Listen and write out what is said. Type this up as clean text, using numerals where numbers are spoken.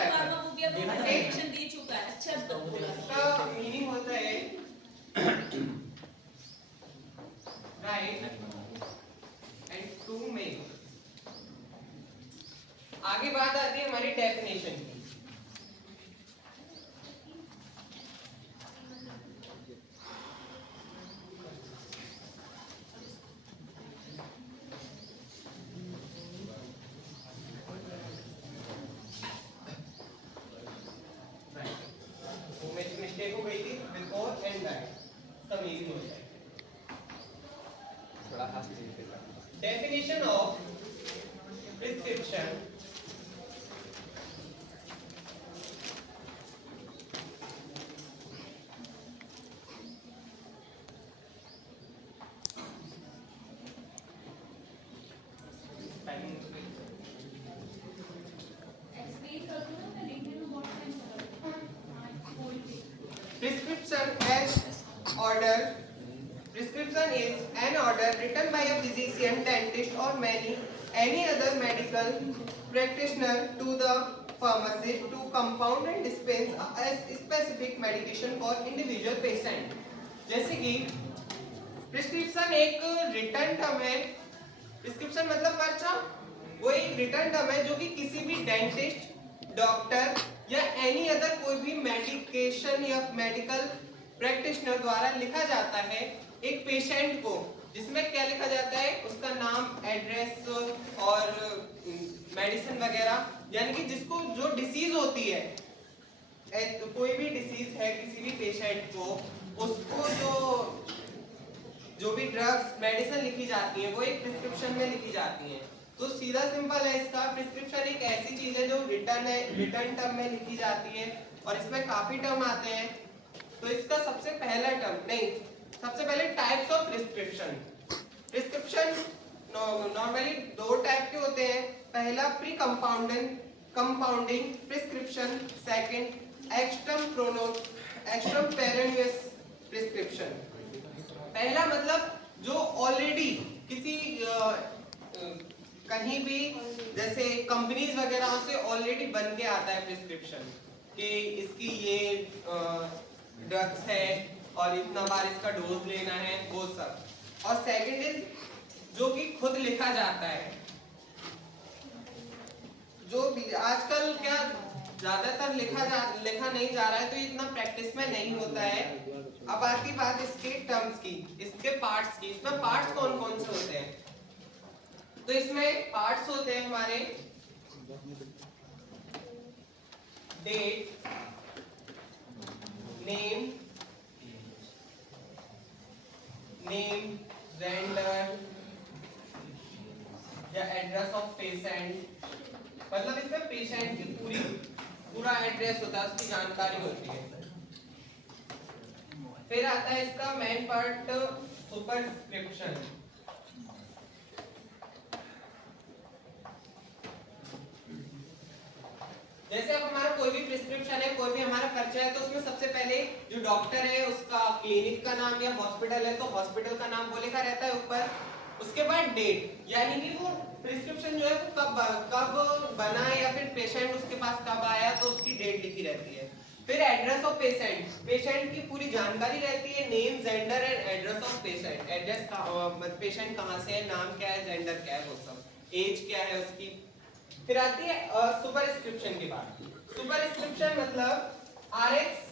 जाएगा। प्रेजेंटेशन दे चुका है। अच्छा इसका मीनिंग होता है राइट एंड टू मेक। आगे बात आती है हमारी डेफिनेशन की। मिस्टेक हो गई थी बिफोर एंड राइट, इसका मीनिंग हो जाएगा। Definition of prescription. Prescription as order. Prescription is an order written by a physician, dentist, or any other medical practitioner to the pharmacist to compound and dispense a specific medication for individual patient. जैसे कि prescription एक return term है। Prescription मतलब पर्चा, वो एक return term है जो कि किसी भी डेंटिस्ट, डॉक्टर या एनी अदर कोई भी मेडिकेशन या मेडिकल प्रैक्टिशनर द्वारा लिखा जाता है एक पेशेंट को, जिसमें क्या लिखा जाता है, उसका नाम, एड्रेस और मेडिसिन वगैरह, यानी कि जिसको जो डिसीज होती है, कोई भी डिसीज है किसी भी पेशेंट को, उसको जो भी ड्रग्स मेडिसिन लिखी जाती है वो एक प्रिस्क्रिप्शन में लिखी जाती है। तो सीधा सिंपल है इसका, प्रिस्क्रिप्शन एक ऐसी चीज है जो रिटर्न टर्म में लिखी जाती है और इसमें काफी टर्म आते हैं। तो इसका सबसे पहला टर्म नहीं, सबसे पहले types of prescription. Prescription normally दो टाइप के होते हैं। पहला pre compounding prescription, second extemporaneous prescription. पहला मतलब जो ऑलरेडी किसी कहीं भी जैसे कंपनीज वगैरह से ऑलरेडी बन के आता है प्रिस्क्रिप्शन कि इसकी ये ड्रग्स है और इतना बार इसका डोज लेना है, वो सब। और सेकंड इज जो कि खुद लिखा जाता है, जो आजकल क्या ज्यादातर लिखा नहीं जा रहा है, तो इतना प्रैक्टिस में नहीं होता है। अब आती बात इसके टर्म्स की, इसके पार्ट्स की। इसमें पार्ट्स कौन कौन से होते हैं? तो इसमें पार्ट्स होते हैं हमारे डेट, नेम, जेंडर या एड्रेस ऑफ पेशेंट। मतलब इसमें पेशेंट की पूरा एड्रेस होता है, उसकी जानकारी होती है। फिर आता है इसका मेन पार्ट सुपरस्क्रिप्शन। जैसे अब हमारा कोई भी प्रिस्क्रिप्शन है, कोई भी हमारा पर्चा है, तो उसमें सबसे पहले जो डॉक्टर है उसका क्लिनिक का नाम, या हॉस्पिटल है तो हॉस्पिटल का नाम वो लिखा रहता है ऊपर। उसके बाद डेट, यानी कि वो प्रिस्क्रिप्शन जो है वो कब बना या फिर पेशेंट उसके पास कब आया, तो उसकी डेट लिखी रहती है। फिर एड्रेस ऑफ पेशेंट, पेशेंट की पूरी जानकारी रहती है, name, gender and address of patient. Address patient कहाँ से है, नाम क्या है, जेंडर क्या है, वो सब, एज क्या है उसकी। फिर आती है सुपरस्क्रिप्शन की बात। सुपरस्क्रिप्शन मतलब आरएक्स